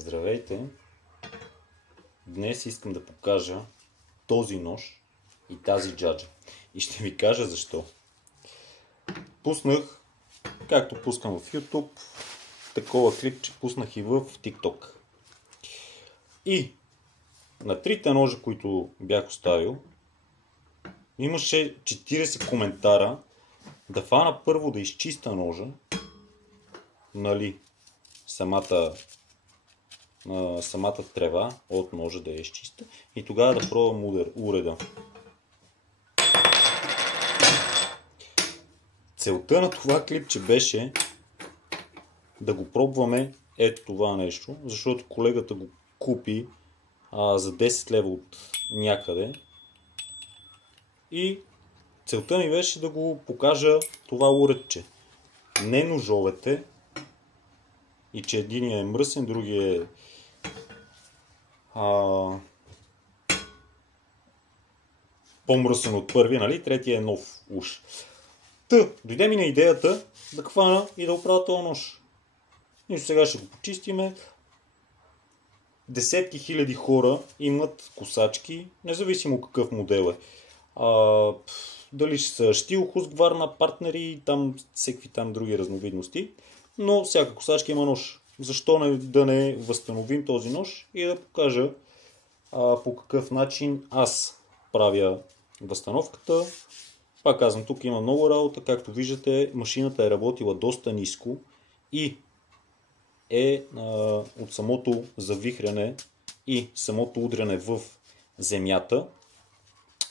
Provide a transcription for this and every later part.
Здравейте! Днес искам да покажа този нож и тази джаджа. И ще ви кажа защо. Пуснах, както пускам в YouTube, такова клипче пуснах и в TikTok. И на трите ножа, които бях оставил, имаше 40 коментара да фана първо да изчиста ножа, нали, самата трева от ножа да я изчиста и тогава да пробвам уреда. Целта на това клипче беше да го пробваме ето това нещо, защото колегата го купи за 10 лева от някъде и целта ми беше да го покажа това уредче. Не ножовете и че единия е мръсен, другия е по-мръсен от първи, нали? Третия е нов уж. Дойде ми на идеята да хвана и да оправя този нож. И сега ще го почистиме. Десетки хиляди хора имат косачки, независимо какъв модел е. Дали ще са Штил, Хускварна, партнери, там всеки там други разновидности. Но всяка косачка има нож. Защо да не възстановим този нож и да покажа по какъв начин аз правя възстановката. Пак казвам, тук има много работа. Както виждате, машината е работила доста ниско и е от самото завихряне и самото удряне в земята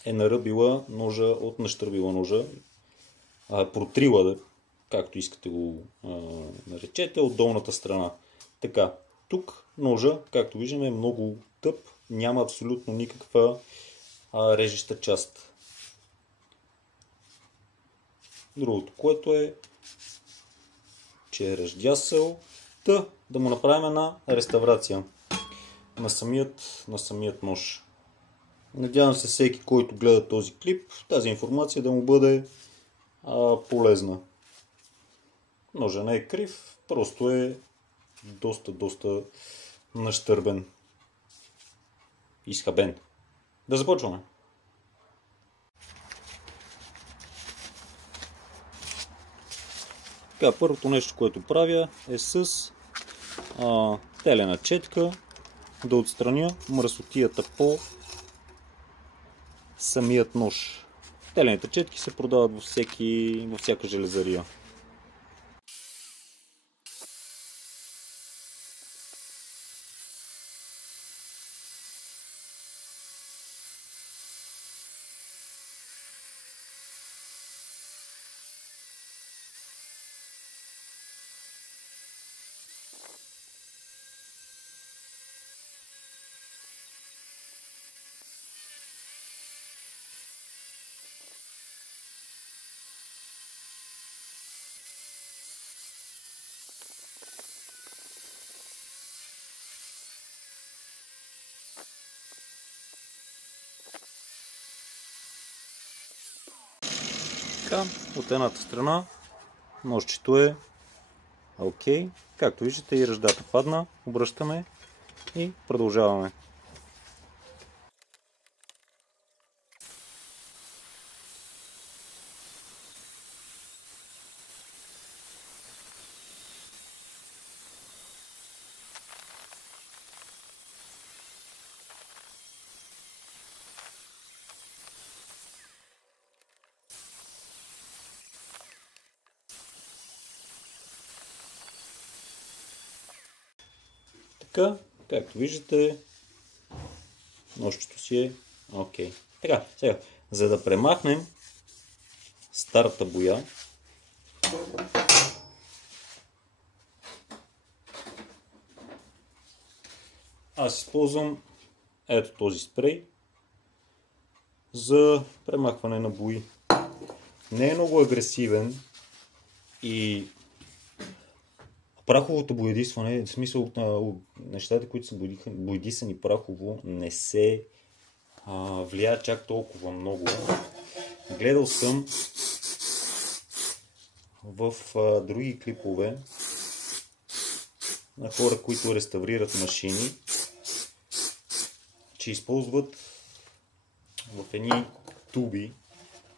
е наръбила ножа, нащърбила ножа, протрила, както искате го наречете, от долната страна. Така, тук ножа, както виждаме, е много тъп, няма абсолютно никаква режеща част. Другото, което е, че е ръждясъл, да му направим една реставрация на самият нож. Надявам се всеки, който гледа този клип, тази информация да му бъде полезна. Ножа не е крив, просто е доста нащърбен. Изхабен. Да започваме. Така, първото нещо, което правя е с телена четка да отстраня мръсотията по самият нож. Телените четки се продават във всяка железария. От едната страна ножчето е окей. Както виждате и ръждата падна. Обръщаме и продължаваме. Така, както виждате, ножчето си е окей. Така, сега, за да премахнем старата боя, аз използвам ето този спрей за премахване на бои. Не е много агресивен и праховото боядисване, в смисъл нещата, които са боядисани прахово, не се влияе чак толкова много. Гледал съм в други клипове на хора, които реставрират машини, че използват в едни туби.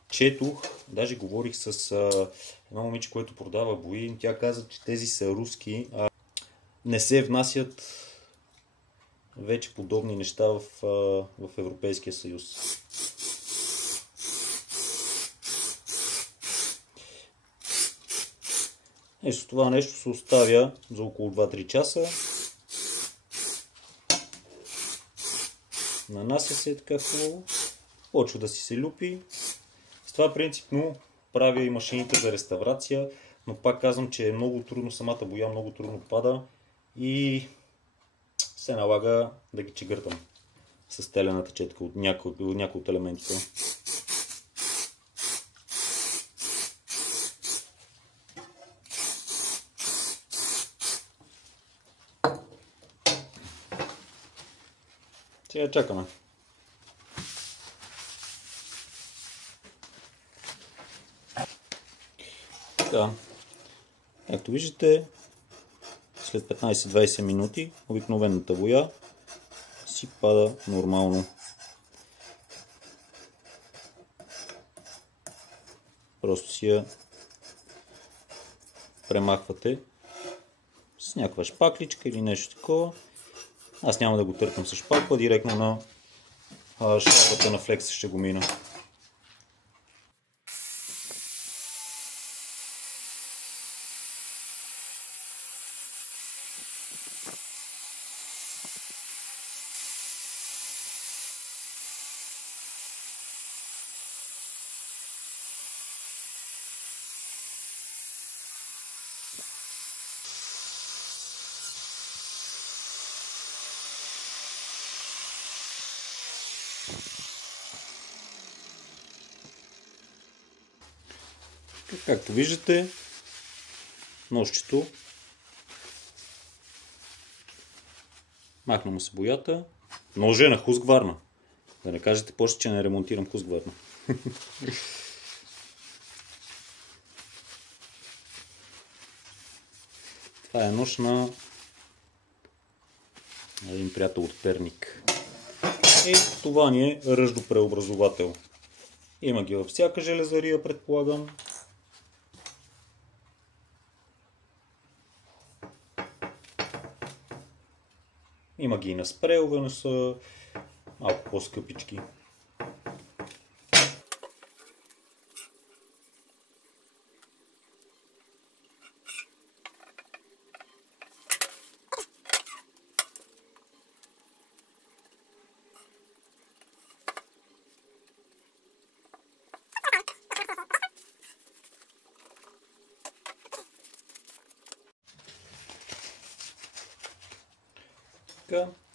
Четох, даже говорих с едно момиче, което продава бои, тя каза, че тези са руски, не се внасят вече подобни неща в Европейския съюз. Ето това нещо се оставя за около 2-3 часа. Нанася се така хубаво, почва да си се люпи. С това принципно правя и машините за реставрация, но пак казвам, че е много трудно, самата боя много трудно пада и се налага да ги чегъртам с телената четка от някои от елементите. Сега чакаме. Така, както виждате, след 15-20 минути обикновената боя си пада нормално. Просто си я премахвате с някаква шпакличка или нещо такова. Аз няма да го търкам с шпакла, директно на шапата на флекса ще го мина. Както виждате, ножчето, махна му се боята. Ножа е на Husqvarna. Да не кажете после, че не ремонтирам Husqvarna. Това е нож на един приятел от Перник. И това ни е ръждопреобразовател. Има ги във всяка железария, предполагам. Има ги и на спрейове, но са малко по-скъпички.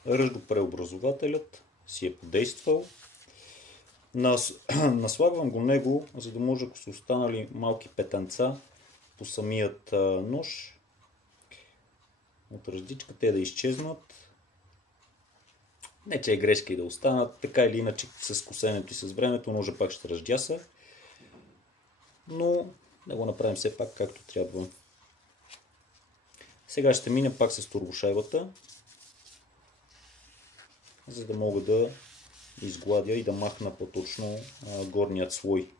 Ръждопреобразователят си е подействал. Наслагвам го него, за да може, ако са останали малки петънца по самият нож от раздичка, те да изчезнат. Не че е грешка и да останат, така или иначе с косенето и с времето ножа пак ще ръждяса, но да го направим все пак както трябва. Сега ще мина пак с турбошайбата, за да мога да изгладя и да махна по-точно горният слой.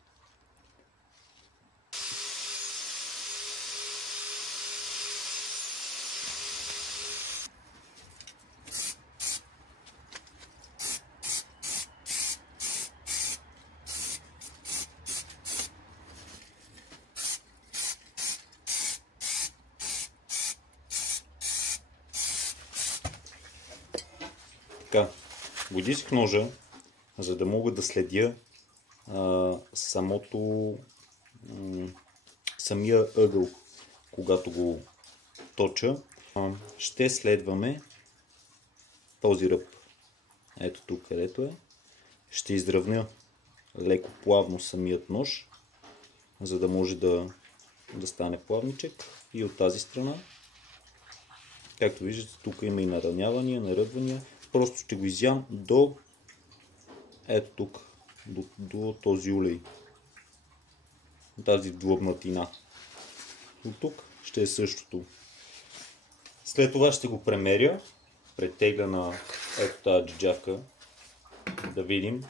Така, годисих ножа, за да мога да следя самия ъгъл, когато го точа. Ще следваме този ръб. Ето тук, където е. Ще изравня леко плавно самият нож, за да може да стане плавничек. И от тази страна, както виждате, тук има и наранявания, наръбвания. Просто ще го изям до ето тук, до този улей, тази длъбнатина. От тук ще е същото. След това ще го премеря, претегля на ето тази джиджавка, да видим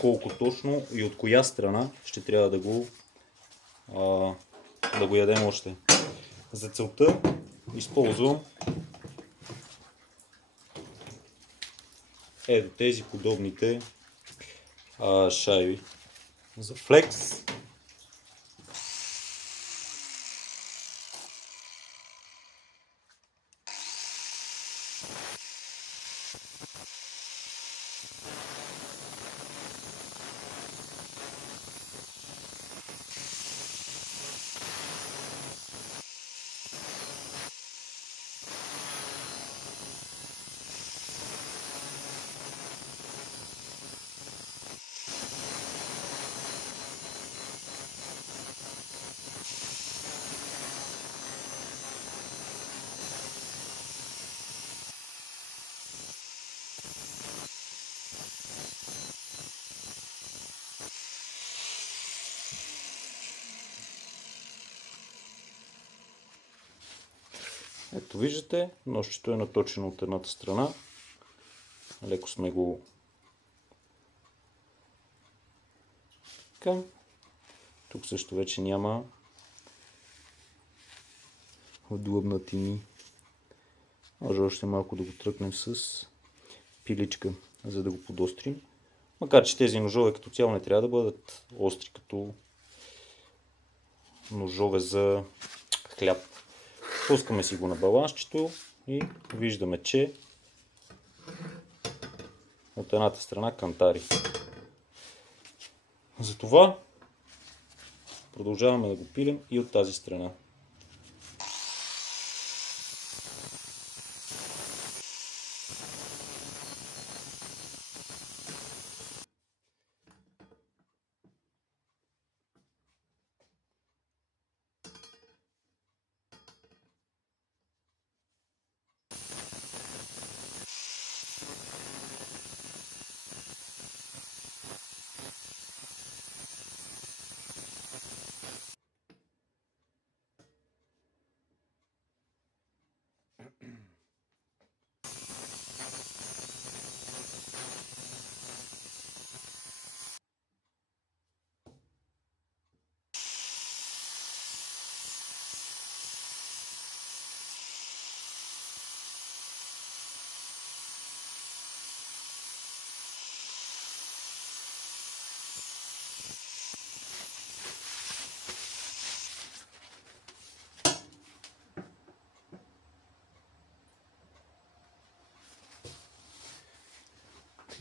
колко точно и от коя страна ще трябва да го ядем още. За целта използвам ето тези подобните шайби за флекс. Ето виждате, ножчето е наточено от едната страна. Леко сме го така. Тук също вече няма отдлъбнатини. Може още малко да го тръкнем с пиличка, за да го подострим. Макар че тези ножове като цяло не трябва да бъдат остри като ножове за хляб. Пускаме си го на балансчето и виждаме, че от едната страна кантари. Затова продължаваме да го пилим и от тази страна.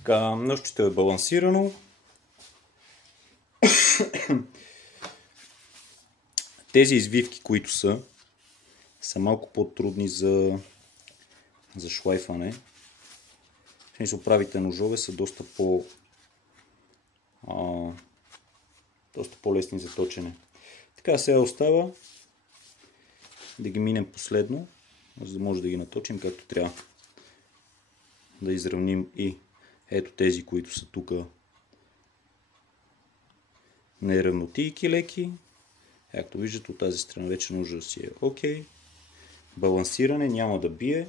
Така, ножчето е балансирано. Тези извивки, които са малко по-трудни за шлайфане. В смисъл, правите ножове са доста по-лесни за точене. Така сега остава да ги минем последно, за да може да ги наточим както трябва. Да изравним и ето тези, които са тук неравнотийки леки. Както виждате, от тази страна вече ножа си е окей. Балансиране, няма да бие.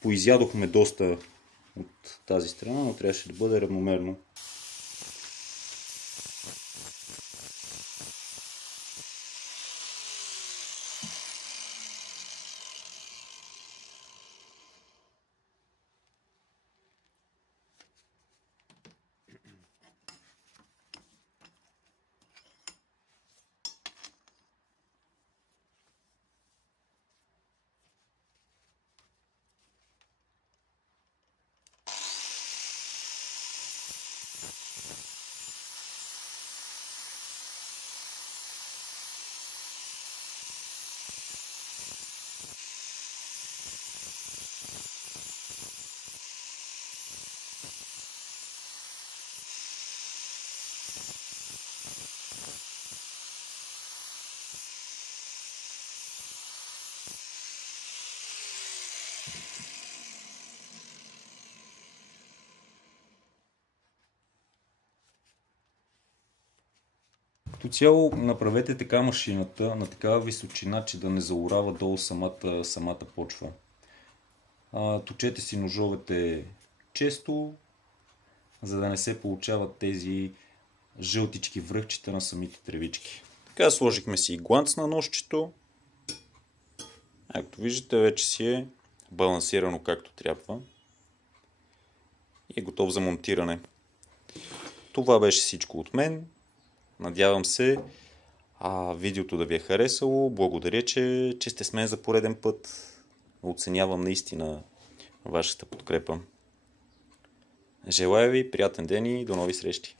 Поизядохме доста от тази страна, но трябваше да бъде равномерно. Като цяло направете така машината на такава височина, че да не заорава долу самата почва. Точете си ножовете често, за да не се получават тези жълтички връхчета на самите тревички. Така, сложихме си гланц на ножчето. Както виждате, вече си е балансирано както трябва и е готов за монтиране. Това беше всичко от мен. Надявам се видеото да ви е харесало. Благодаря, че сте с мен за пореден път. Оценявам наистина вашата подкрепа. Желая ви приятен ден и до нови срещи!